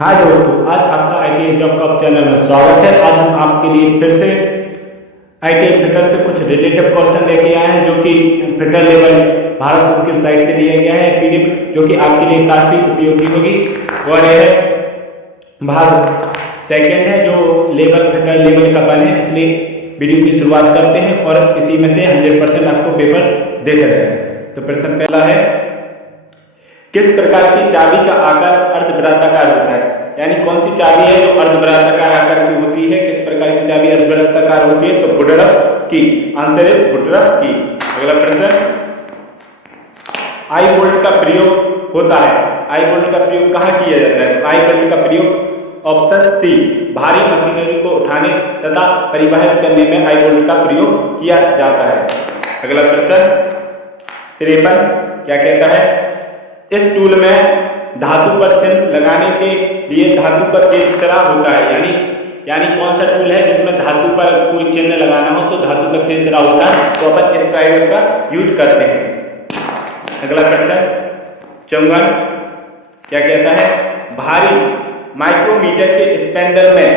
हाय दोस्तों, आज आपका आईटी जॉब कप चैनल में स्वागत है। आज हम आपके लिए फिर से आईटी फिटर से कुछ रिलेटिव क्वेश्चन लेके आए हैं, जो कि fitter level Bharat skill site से लिया गया है पीडीएफ, जो कि आपके लिए काफी उपयोगी होगी। और यह भाग सेकंड है जो लेवल फिटर लेवल का बने, इसलिए वीडियो की शुरुआत करते हैं और इसी में से 100% आपको पेपर देते हैं। तो प्रश्न पहला है, किस प्रकार की चाबी का आकार अर्धवृत्ताकार होता है? यानी कौन सी चाबी है जो अर्धवृत्ताकार आकार की होती है? किस प्रकार की चाबी अर्धवृत्ताकार होती है? तो वुडरफ की। आंसर है वुडरफ की। अगला प्रश्न, आई बोल्ट का प्रयोग होता है। आई बोल्ट का प्रयोग कहाँ किया जाता है? आई बोल्ट का प्रयोग ऑप्शन सी, भारी मशीनरी को उठाने तथा परिवहन करने में आई बोल्ट का प्रयोग किया जाता है। अगला प्रश्न 53 क्या कहता है? इस टूल में धातु पर चिन्ह लगाने के लिए धातु पर एक सिरा होता है। यानी कौन सा टूल है जिसमें धातु पर कोई चिन्ह लगाना हो तो धातु का सिरा होता है, तो अपन इस ट्राइंगल का यूज करते हैं। अगला प्रश्न 54 क्या कहता है? भारी माइक्रोमीटर के स्पेंडल में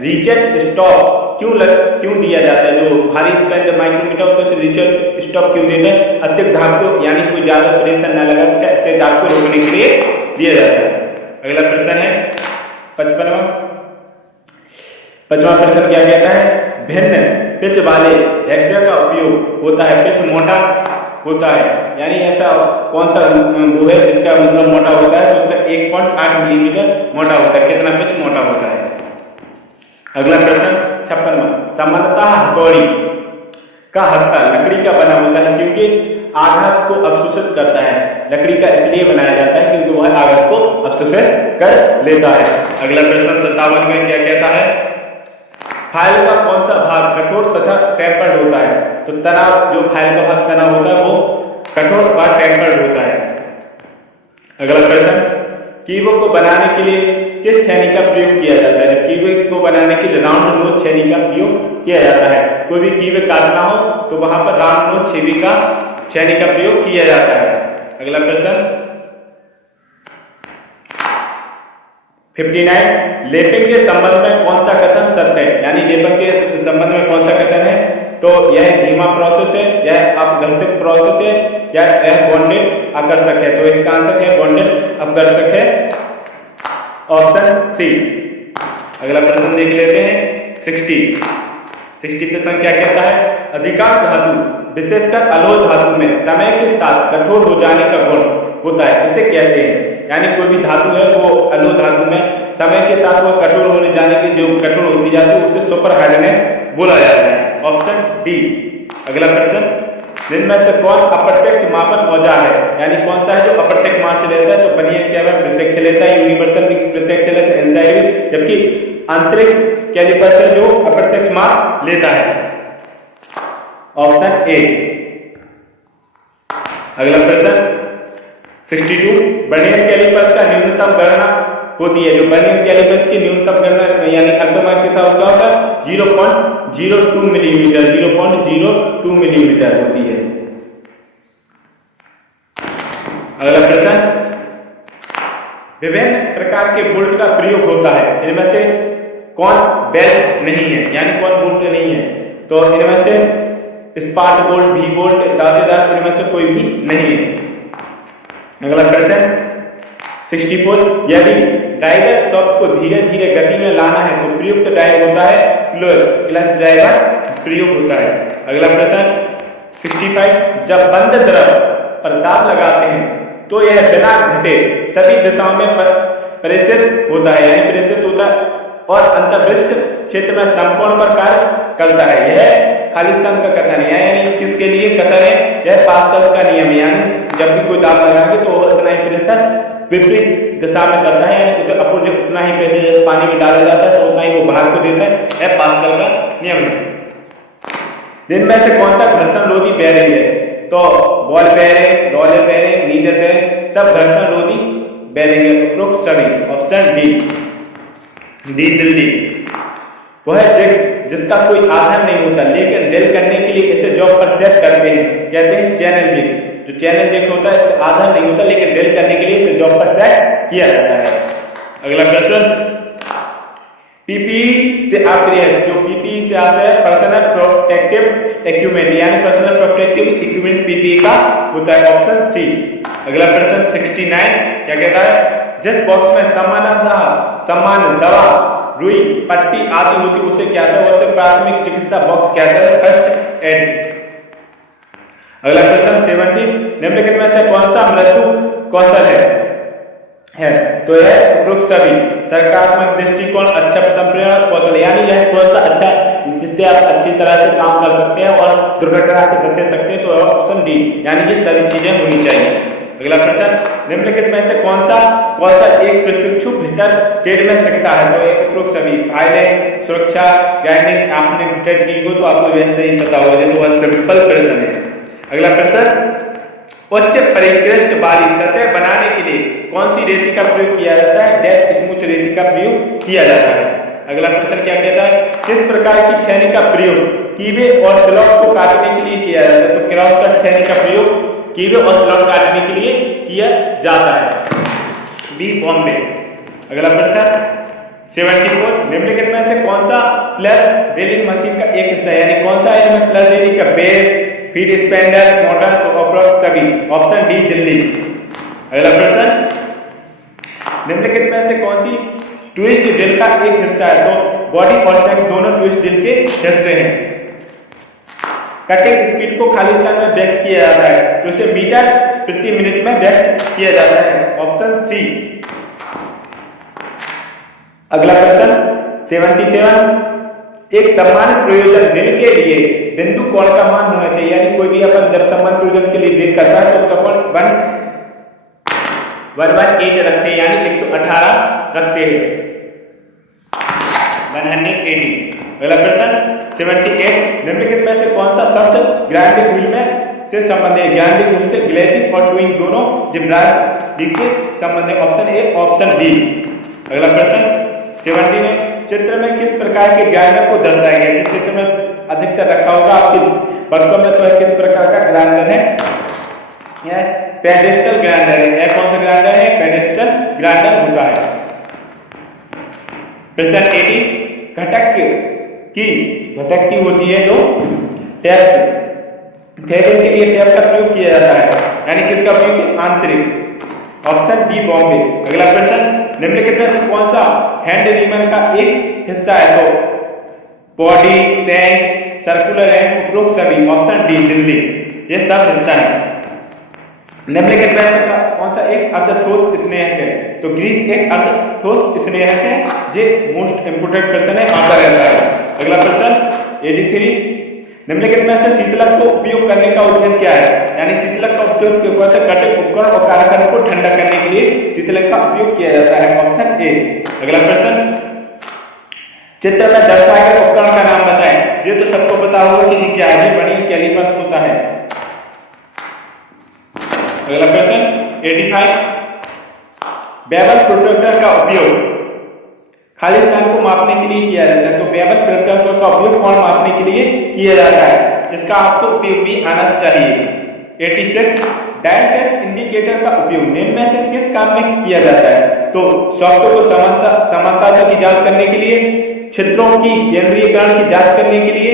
रीसेट स्टॉप क्यों दिया जाता है? जो भारी स्पेंडल माइक्रोमीटर उसको रीसेट स्टॉप क्यों देते हैं? अत्यधिक दाब को, यानी कोई ज्यादा प्रेशर न लगा सके, अत्यधिक दाब को रोकने के लिए दिया जाता है। अगला प्रश्न है 55वां प्रश्न क्या कहता है? भिन्न पिच वाले हेक्टर का उपयोग होता है। पिच मोटा होता है, यानी ऐसा कौन सा वो है जिसका मतलब मोटा होता है? तो उसका 1.8 मिलीमीटर मोटा होता है। कितना पिच मोटा होता है? अगला प्रश्न 56वां, सामान्यतः हथौड़ी का हत्था लकड़ी का बना होता है क्योंकि आघात को अवशोषित करता है। लकड़ी का इसलिए बनाया जाता है क्योंकि वह आघात को अवशोषित कर लेता है। अगला प्रश्न 57 में क्या कहता है? फाइल का कौन सा भाग कठोर तथा टेम्पर्ड होता है? तो तनाव, जो फाइल का भाग तनाव होता है वो कठोर व टेम्पर्ड होता है। अगला प्रश्न, कीबोर्ड को बनाने के लिए किस छेनी का प्रयोग किया जाता है? कीबोर्ड को बनाने के लिए राउंड नोच छेनी का प्रयोग किया जाता है। कोई भी कीबोर्ड काटना हो तो वहां पर राउंड नोच छेनी का प्रयोग किया जाता है। अगला प्रश्न 59, लेपिंग के संबंध में कौन सा कथन सत्य है? यानी लेपन के संबंध में कौन सा कथन है? तो यह धीमा प्रोसेस है, यह अपघर्षक प्रोसेस है, या यह बॉन्डेड आकर्षक है? तो इसका आंसर है बॉन्डेड आकर्षक है, ऑप्शन सी। अगला प्रश्न देख लेते हैं 60 प्रश्न क्या कहता है? अधिकांश धातु विशेषकर अलोह धातु में समय के साथ कठोर हो जाने का गुण होता है, इसे कहते हैं। यानी कोई भी धातु है वो अलोह धातु में समय के साथ वो कठोर होने जाने की जो कठोर होती जाती है उसे सुपर हार्डनेस बोला जाता है, ऑप्शन डी। अगला प्रश्न, जिनमें से कौन अप्रत्यक्ष मापन औजार है? यानी कौन सा है जो अप्रत्यक्ष माप लेता है? तो बनियन कैलिपर प्रत्यक्ष लेता है, यूनिवर्सल प्रत्यक्ष लेता है, एंजाइम, जबकि आंतरिक कैलिपर से जो अप्रत्यक्ष माप लेता है, ऑप्शन ए। अगला प्रश्न 62, बर्नियर कैलिपर्स का न्यूनतम गणना होती है। जो बर्नियर कैलिपर्स की न्यूनतम गणना यानी अल्पमार्क के साथ क्या होता है? 0.02 मिलीमीटर, 0.02 मिलीमीटर होती है। अगला प्रश्न, विभिन्न प्रकार के बोल्ट का प्रयोग होता है, इनमें से कौन बेल्ट नहीं है? यानी कौन बोल्ट नहीं है? तो इनमें से स्पार्क बोल्ट, वी बोल्ट, दांतेदार, इनमें से कोई भी नहीं है। अगला प्रश्न 64, यदि ड्राइवर शॉफ्ट को धीरे धीरे गति में लाना है तो प्रयुक्त ड्राइव होता है क्लच ड्राइवर प्रयोग होता है। अगला प्रश्न 65, जब बंद द्रव पर दाब लगाते हैं तो यह बिना घटे सभी दिशाओं में प्रेषित होता है, यानी प्रेषित होता है और अंतर्पृष्ठ क्षेत्र में संपूर्ण पर कार्य करता है। यह खालिस्तान का कथन है, यानी किसके लिए कथन है? यह पास्कल का नियम है, यानी जब भी कोई दाब लगाएंगे तो उतना ही प्रेशर विपरीत दिशा में करता है, यानी अपोजिट उतना ही प्रेशर जैसे पानी में डाला जाता है तो उतना ही वो बाहर को देता है। यह पास्कल का नियम है। जिनमें से कौन सा घर्षण रोधी बेयरिंग है? तो ball bearing, roller bearing, leader bearing, सब घर्षण रोधी बेयरिंग है। उपरोक्त सभी, ऑप्शन डी दिल्ली। वह जिसका कोई आधार नहीं होता लेकिन ड्रिल करने के लिए इसे जॉब पर सेट करते हैं, कहते हैं चैनल जिग। जो चैनल जिग होता है इसका आधार नहीं होता लेकिन ड्रिल करने के लिए इसे जॉब पर सेट किया जाता है। अगला प्रश्न, पीपीई से आती है, जो पीपीई से आता है पर्सनल प्रोटेक्टिव इक्विपमेंट, यानी पर्सनल प्रोटेक्टिव इक्विपमेंट पीपीई का होता है, ऑप्शन सी। अगला प्रश्न 69 क्या कहता है, जिस बॉक्स में सामान दवा रुई पट्टी आदि होती उसे क्या कहते हैं, उसे प्राथमिक चिकित्सा बॉक्स कहते हैं, फर्स्ट एड। अगला प्रश्न 70, निम्नलिखित में से कौन सा मृत्यु कौशल है तो यह उपरोक्त सभी सकारात्मक दृष्टिकोण, अच्छा संप्रेरण कौशल, यानी यह कौन सा अच्छा जिससे आप अच्छी तरह से काम कर सकते हैं और दुर्घटना से बच सकते हैं, तो ऑप्शन डी, यानी ये सभी चीजें होनी चाहिए। अगला प्रश्न, निम्नलिखित में से कौन सा कौशल एक प्रशिक्षु भीतर ट्रेड में सकता है, तो एक उपरोक्त सभी फाइनेंस, सुरक्षा, गाइडिंग, आपने ट्रेड की हो तो आपको वैसे ही पता होगा, तो वह सिंपल प्रश्न है। अगला प्रश्न, उच्च परिष्कृत वाली सतह बनाने के लिए कौन सी रेती का प्रयोग किया जाता है, डैश स्मूथ रेती का प्रयोग किया जाता है। अगला प्रश्न क्या कहता है, किस प्रकार की छेनी का प्रयोग कीवे और स्लॉट को काटने के लिए किया जाता है, तो क्रॉस कट छेनी का प्रयोग कीवे और स्लॉट काटने के लिए किया जाता है, बी बॉम्बे। अगला प्रश्न 74, निम्नलिखित में से कौन सा प्लस ड्रिलिंग मशीन का एक हिस्सा है, यानी कौन सा है इसमें प्लस ड्रिलिंग का बेस, फीड स्पेंडर, मोटर, तो सभी, ऑप्शन डी दिल्ली। अगला प्रश्न, निम्नलिखित में से कौन सी ट्विस्ट ड्रिल का एक हिस्सा है, तो बॉडी और सेक्स दोनों ट्विस्ट ड्रिल के हिस्से हैं। कटिंग स्पीड को खाली स्थान में व्यक्त किया जाता है, तो इसे मीटर प्रति मिनट में व्यक्त किया जाता है, ऑप्शन सी। अगला प्रश्न 77, एक समान प्रयोजन ड्रिल के लिए बिंदु कोण का मान होना चाहिए, यानी कोई भी अपन जब समान प्रयोजन के लिए ड्रिल करता है तो उसका कोण 118 रखते हैं, यानी 118 रखते हैं, 180। अगला प्रश्न 78, निम्नलिखित में से कौन सा शब्द ग्राइंडिंग व्हील में से संबंधित है, ग्राइंडिंग व्हील से ग्लेसिंग और ट्विंग दोनों जिब्राल्टर से संबंधित, ऑप्शन ए, ऑप्शन डी। अगला प्रश्न 70 में चित्र में किस प्रकार के ग्राइंडर को दर्शाया गया है, जिस चित्र में अधिकतर रखा होगा आपके बक्सों में, तो किस प्रकार का ग्राइंडर है, यह पेडेस्टल ग्राइंडर है, यह कौन सा ग्राइंडर है, पेडेस्टल ग्राइंडर होता है। प्रश्न 80, घटक की होती है जो टैप थ्रेडिंग के लिए टैप का प्रयोग किया जाता है, यानी किसका प्रयोग, आंतरिक, ऑप्शन बी बॉम्बे। अगला प्रश्न, निम्नलिखित में से कौन सा हैंड रीमर का एक हिस्सा है, तो बॉडी, सैंक, सर्कुलर एंड उपरोक्त सभी, ऑप्शन डी दिल्ली, ये सब हिस्सा है। निम्नलिखित में से कौन सा एक अर्धठोस स्नेहक है, तो ग्रीस एक अर्धठोस स्नेहक है, ये मोस्ट इंपोर्टेंट प्रश्न है, आता रहता है। अगला प्रश्न 83, निम्नलिखित में से शीतलक को उपयोग करने का उद्देश्य क्या है, यानी शीतलक का उपयोग कटिंग उपकरण और कारखानों को ठंडा करने के लिए शीतलक का उपयोग किया जाता है, ऑप्शन ए। अगला प्रश्न, चित्र में दर्शाए गए उपकरण का नाम बताएं, ये तो सबको पता होगा कि क्या है, बड़ी कैलिपर्स होता है। अगला प्रश्न 85, बेवल प्रोट्रैक्टर का उपयोग खाली स्थान को मापने के लिए किया जाता है, तो बेवल प्रोट्रैक्टर का उपयोग कोण मापने के लिए किया जाता है, इसका आपको उपयोग भी आना चाहिए। 86, डायल टेस्ट इंडिकेटर का उपयोग निम्न में से किस काम में किया जाता है, तो सॉफ्टवेयर को समानता की जांच करने के लिए, छिद्रों की केंद्रीयकरण की जांच करने के लिए,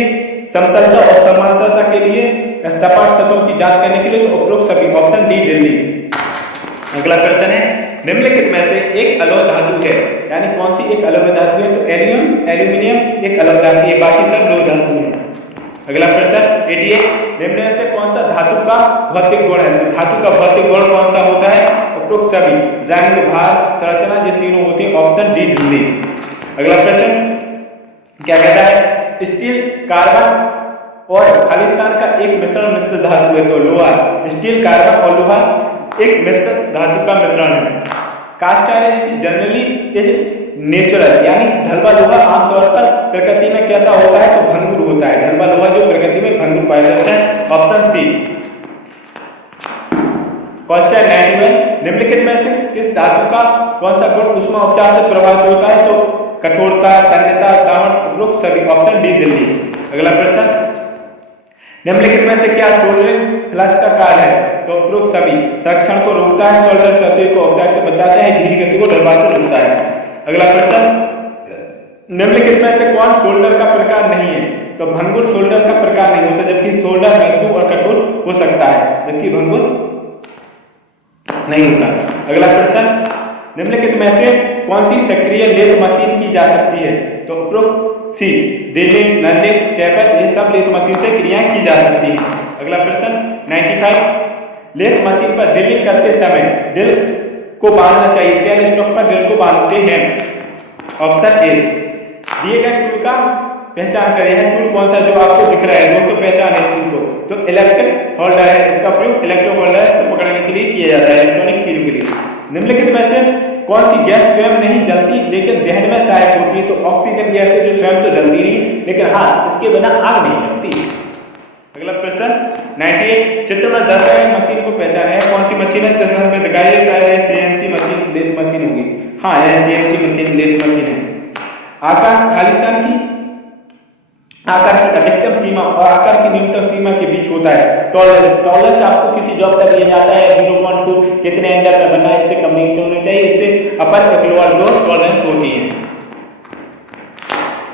समतलता और समांतरता के लिए, सपाट सतहों की जांच करने के लिए, तो उपरोक्त सभी, ऑप्शन डी दिल्ली। अगला प्रश्न है, निम्नलिखित में से एक अलग धातु है, यानी कौन सी एक अलग धातु है, तो एल्यूमिनियम एक अलग धातु है, बाकी सब लोग धातु है। अगला प्रश्न 88, निम्न में से कौन सा धातु का भौतिक गुण है, तो धातु का भौतिक गुण कौन सा होता है, उपरोक्त सभी, रंग, भार, संरचना, ये तीनों होती है, ऑप्शन डी दिल्ली। अगला प्रश्न क्या कहता है, स्टील, कार्बन और खालिस्तान का एक मिश्र धातु है, तो लोहा, स्टील, कार्बन और लोहा एक मिश्र धातु का मिश्रण है। Cast iron generally is natural, यानी ढलवा लोहा आमतौर पर प्रकृति में कैसा होता है, तो भंगुर होता है, ढलवा लोहा जो प्रकृति में भंगुर पाया जाता है, ऑप्शन सी। क्वेश्चन 91, निम्नलिखित में से किस धातु का कौन सा गुण ऊष्मा उपचार से प्रभावित होता है, तो कठोरता, तन्यता, सामर्थ्य, उपरोक्त सभी, ऑप्शन डी दिल्ली। अगला प्रश्न, निम्नलिखित में से क्या सोल्डरिंग फ्लक्स का कार्य है, तो उपरोक्त सभी, संरक्षण को रोकता है, सोल्डर सतह को ऑक्साइड से बचाता है, धीमी गति को ढलवा से रोकता है। अगला प्रश्न, निम्नलिखित में से कौन शोल्डर का प्रकार नहीं है? तो भंगुर शोल्डर का प्रकार नहीं होता, जबकि शोल्डर मजबूत और कठोर हो सकता है, जबकि भंगुर नहीं होता। अगला प्रश्न, निम्नलिखित में से कौन सी सक्रिय लेथ मशीन की जा सकती है? तो उपरोक्त सी, ड्रिलिंग, नलिंग, टेपर, ये सब लेथ मशीन से क्रियाएं की जा सकती है। अगला प्रश्न 95, लेथ मशीन पर ड्रिलिंग करते समय ड्रिल को बांधना चाहिए, क्या स्टॉक पर ड्रिल को बांधते हैं? Option A. दिए गए टूल का पहचान करें, है टूल कौन सा जो आपको दिख रहा है, दोस्तों पहचान है टूल को। तो इलेक्ट्रिक होल्डर है, इसका प्रयोग इलेक्ट्रिक होल्डर को पकड़ने के लिए किया जाता है, इलेक्ट्रॉनिक चीजों के लिए। निम्नलिखित में से कौन सी गैस स्वयं नहीं जलती लेकिन दहन में सहायक होती है? तो ऑक्सीजन गैस है जो स्वयं तो जलती नहीं, लेकिन हाँ इसके बिना आग नहीं लगती। अगला प्रश्न 98, चित्र में दर्शाई गई मशीन को पहचाने, कौन सी मशीन है? चित्र में दिखाई है सीएनसी मशीन, लेथ मशीन होगी। हाँ यह सीएनसी मशीन, लेथ मशीन है। आकार खालिस्तान की आकार की अधिकतम सीमा और आकार की न्यूनतम सीमा के बीच होता है। टॉलरेंस, टॉलरेंस आपको किसी जॉब का दिया जाता है 0.2 कितने एंगल का बनना है, इससे कम नहीं होना चाहिए, इससे अपर और लोअर दो टॉलरेंस होती है।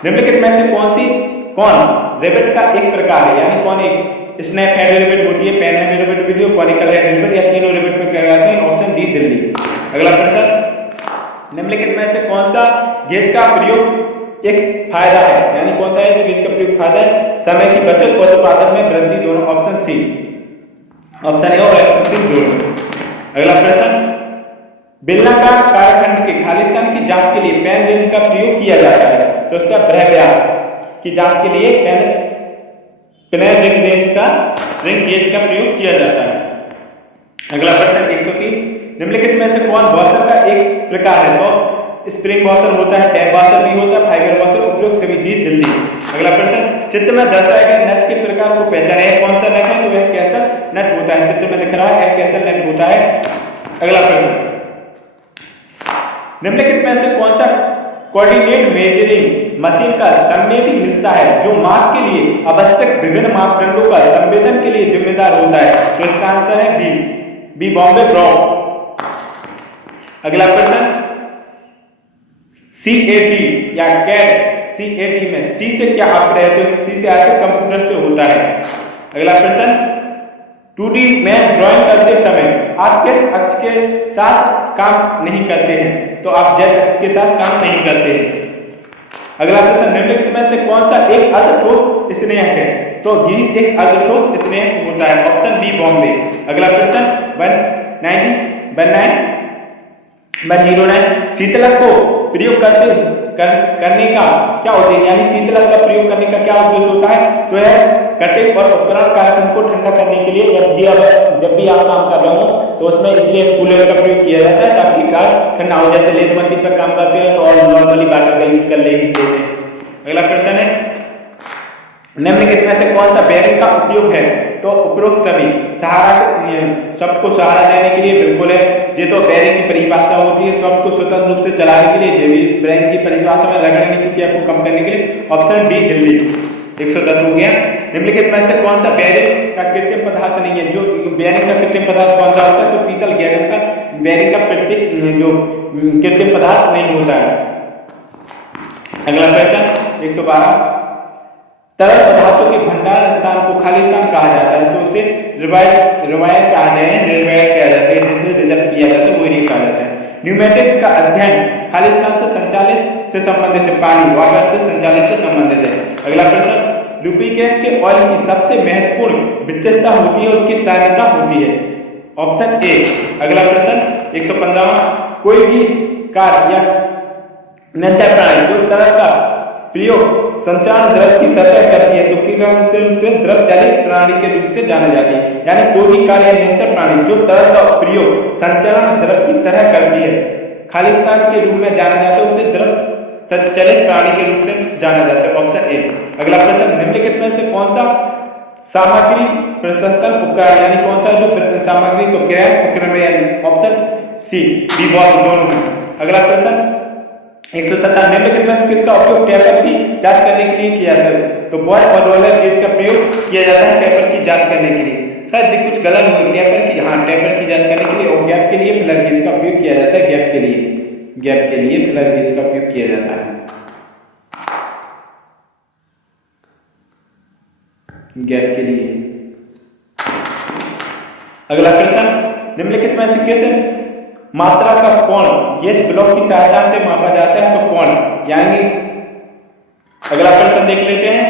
निम्नलिखित में से कौन रिवेट का एक प्रकार है? यानी कौन एक स्नैप हेड रिवेट होती है, पेन हेड रिवेट होती है, कॉनिकल हेड रिवेट, या तीनों रिवेट में कहलाते हैं? Option D Delhi. अगला प्रश्न, निम्नलिखित में से कौन सा गेज का प्रयोग एक फायदा है? यानी कौन सा है जो गेज का प्रयोग फायदा है? समय की बचत और उत्पादन में वृद्धि, दोनों। ऑप्शन सी, ऑप्शन ए और ऑप्शन सी दोनों। अगला प्रश्न, बेलनाकार कालखंड के खालिस्तान की जांच के लिए पेन रेंज का प्रयोग किया जाता है, तो उसका ब्रह्व्यास की जांच के लिए पेन रिंग गेज का प्रयोग किया जाता है। अगला प्रश्न 103, निम्नलिखित में से कौन वॉशर का एक प्रकार है? तो स्प्रिंग वॉशर होता है, टैप वॉशर भी होता है, फाइबर वॉशर, उपयोग सभी दी जल्दी। अगला प्रश्न, चित्र में दर्शाए गए नट के प्रकार को पहचाने, कौन सा नट है? तो वह कैसा नट होता है, चित्र में दिख रहा है कैसा नट होता है। अगला प्रश्न, निम्नलिखित में से कौन सा कोऑर्डिनेट मेजरिंग मशीन का संवेदी हिस्सा है जो माप के लिए आवश्यक विभिन्न मापदंडों का संवेदन के लिए जिम्मेदार होता है? तो इसका आंसर है बी बॉम्बे ब्रॉड। अगला प्रश्न, CAD या CAD, CAD में C से क्या आंकड़ा है? तो C से आंकड़ा कंप्यूटर से होता है। अगला प्रश्न, 2D में ड्राइंग करते समय आप किस अक्ष के साथ काम नहीं करते हैं? तो आप Z अक्ष के साथ काम नहीं करते हैं। अगला प्रश्न, निम्नलिखित में से कौन सा एक अर्धठोस स्नेहक है? तो ग्रीस एक अर्धठोस स्नेहक होता है, ऑप्शन बी बॉम्बे। अगला प्रश्न 109, शीतलक को प्रयोग करने का क्या उद्देश्य, यानी शीतलक का प्रयोग करने का क्या उद्देश्य होता है? तो है कटिंग और उपकरण कारखाने को ठंडा करने के लिए, जब भी आप काम कर रहे हो तो उसमें इसलिए कूलर का प्रयोग किया जाता है ताकि कार ठंडा हो। जैसे लेथ मशीन पर काम करते हैं तो और नॉर्मली वाटर का यूज कर लेते हैं। अगला प्रश्न है, निम्नलिखित में से कौन सा बेयरिंग का उपयोग है? तो उपरोक्त सभी सबको सहारा देने के लिए बिल्कुल है, ये तो बेयरिंग की परिभाषा होती है, सबको स्वतंत्र रूप से चलाने के लिए, बेयरिंग की परिभाषा में रगड़ने की क्रिया को कम करने के लिए, ऑप्शन डी दिल्ली। 110 हो गया। निम्नलिखित में से कौन सा बेयरिंग का कृत्रिम पदार्थ नहीं है? जो बेयरिंग का कृत्रिम पदार्थ कौन सा होता है? तो पीतल गैस का बेयरिंग का जो कृत्रिम पदार्थ नहीं होता है। अगला प्रश्न 112, तरल पदार्थों के भंडार स्थान को खालिस्तान कहा जाता है, तो उसे रिवायत कहा जाता है, रिवायत किया जाता है, जिससे रिजर्व किया जाता है वो ये कहा जाता है। न्यूमेटिक्स का अध्ययन खालिस्तान से संचालित से संबंधित है, पानी वाटर से संचालित से संबंधित है। अगला प्रश्न, लुब्रिकेंट के ऑयल की सबसे महत्वपूर्ण विशेषता होती है उसकी साध्यता होती है, ऑप्शन ए। अगला प्रश्न 115, कोई भी कार या निरंतर प्रणाली जो तरल का प्रयोग संचालन द्रव की सतह करती है तो से द्रव चालित प्रणाली के रूप से जाने जाती है। यानी कोई भी कार्य निरंतर प्रणाली जो तरल का प्रयोग संचालन द्रव की तरह करती है खालिस्तान के रूप में जाना जाता है, उसे द्रव संचालित प्रणाली के रूप से जाना जाता है, ऑप्शन ए। अगला प्रश्न, निम्नलिखित में से कौन सा सामग्री प्रसंस्करण उपकरण, यानी कौन सा जो सामग्री तो क्रैश उपकरण, यानी ऑप्शन सी बी बॉल दोनों। अगला प्रश्न 117, निम्नलिखित में से किसका उपयोग टेपर की जांच करने के लिए किया जाता है? तो बॉय और रोलर गेज का प्रयोग किया जाता है टेपर की जांच करने के लिए। सर जी कुछ गलत हो गया, टेपर की जांच करने के लिए और गैप के लिए प्लग गेज का उपयोग किया जाता है, गैप के लिए गैप के लिए फिलर गेज का उपयोग किया जाता है। गैप के लिए। अगला प्रश्न, निम्नलिखित में से किस मात्रा का कोण गेज ब्लॉक की सहायता से मापा जाता है? तो कोण यानी अगला प्रश्न देख लेते हैं।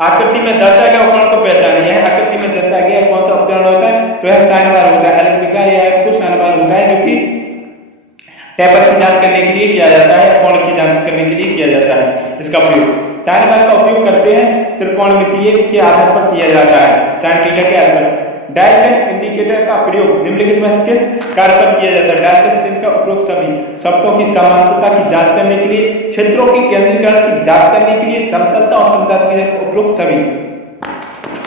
आकृति में दर्शाया गया उपकरण को पहचानिए। है आकृति में दर्शाया गया कौन सा उपकरण होता है? तो यह साइन बार होता है। एलिप्टिका या कुछ साइन बार होता है जो कि टेपर की जांच करने के लिए किया जाता है, कोण की जांच करने के लिए किया जाता है। इसका उपयोग साइन बार का उपयोग करते हैं त्रिकोणमितीय के आधार पर किया जाता है, साइन थीटा के आधार पर। डायरेक्ट इंडिकेटर का प्रयोग निम्नलिखित में से किस कार्य पर किया जाता है? डायरेक्ट का उपयोग सभी शब्दों की समानता की जांच करने के लिए, क्षेत्रों की केंद्रीकरण की जांच करने के लिए, समतलता और समतलता के उपयोग सभी।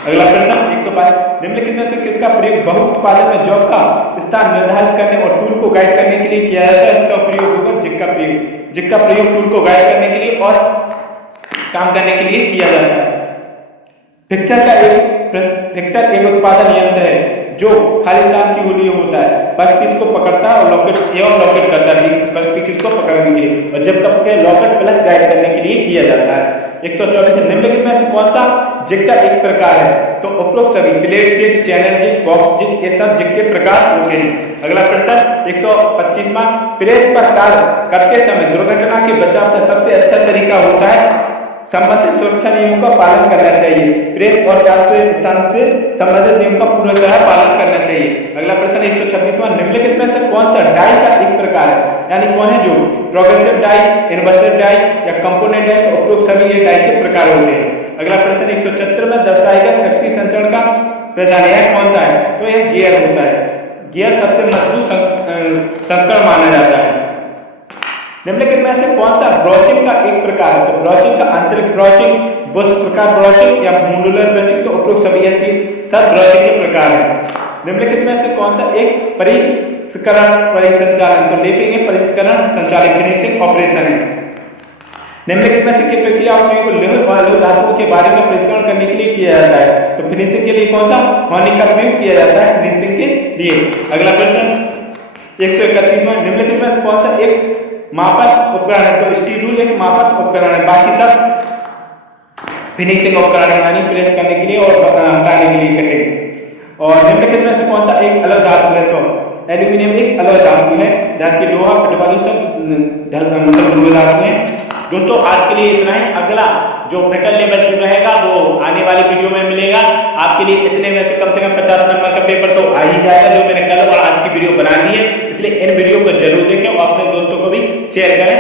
अगला प्रश्न 122, निम्नलिखित में से किसका प्रयोग बहु उत्पादन में जॉब का स्थान निर्धारित करने और टूल को गाइड करने के लिए किया जाता है? इसका प्रयोग होगा जिग का प्रयोग। जिग का प्रयोग टूल को गाइड करने के लिए और काम करने के लिए किया जाता है। फिक्सर एक उत्पादन यंत्र है जो खाली स्थान की गोली होता है, वर्कपीस को पकड़ता है और लॉकेट एवं लॉकेट करता है वर्कपीस को पकड़ने के लिए, और जब तक के लॉकेट प्लस गाइड करने के लिए किया जाता है। 124, निम्नलिखित में से कौन सा जिग का एक प्रकार है? तो उपरोक्त सभी plate jig, channel jig, box jig ये सब जिग के प्रकार होते हैं। अगला प्रश्न 125वां, प्रेस पर कार्य करते समय दुर्घटना के बचाव का सबसे अच्छा तरीका होता है संबंधित सुरक्षा नियमों का पालन करना चाहिए। प्रेस और कार्य स्थान से संबंधित नियम का पूरी तरह पालन करना चाहिए। अगला प्रश्न 126वां, निम्नलिखित में से कौन सा डाई का एक प्रकार है? यानी कौन है जो प्रोग्रेसिव डाई, इन्वर्सिव डाई या कंपोनेंट डाई का उपयोग सभी ये डाई के प्रकार होते हैं। अगला प्रश्न 176 में दर्शाया गया शक्ति संचरण का प्रदान कौन सा है? तो यह गियर होता है। गियर सबसे मजबूत संस्करण माना जाता है। निम्नलिखित में से कौन सा ब्रॉचिंग का एक प्रकार है? तो ब्रॉचिंग का आंतरिक ब्रॉचिंग, बुश प्रकार ब्रॉचिंग या मॉड्यूलर ब्रॉचिंग का उपयोग सभी ऐसी सब ब्रॉचिंग के प्रकार है। निम्नलिखित में से कौन सा एक परिष्करण परिसंचालन, तो लेपिंग एक परिष्करण संचालित फिनिशिंग ऑपरेशन है। निम्नलिखित में से किस प्रक्रिया को लोहे और लोह धातु के बारे में परिष्करण करने के लिए किया जाता है? तो फिनिशिंग के लिए कौन सा होनिक का उपयोग किया जाता है फिनिशिंग के लिए। अगला प्रश्न 131 में, निम्नलिखित में से कौन सा एक मापक उपकरण है? तो स्टील रूल एक मापक उपकरण है, बाकी सब फिनिशिंग उपकरण है, यानी प्रेस करने के लिए और हटाने के लिए कटिंग। और निम्नलिखित में से कौन सा एक अलग धातु है? तो एल्यूमिनियम एक अलग धातु है, जबकि लोहा पटवालू सब मतलब धातु है। दोस्तों आज के लिए इतना ही। अगला जो ब्रिटल लेवल जो रहेगा वो आने वाली वीडियो में मिलेगा। आपके लिए इतने में से कम 50 नंबर का पेपर तो आ ही जाएगा, जो मैंने कल और आज की वीडियो बना दी है। इसलिए इन वीडियो को जरूर देखें और अपने दोस्तों को भी शेयर करें।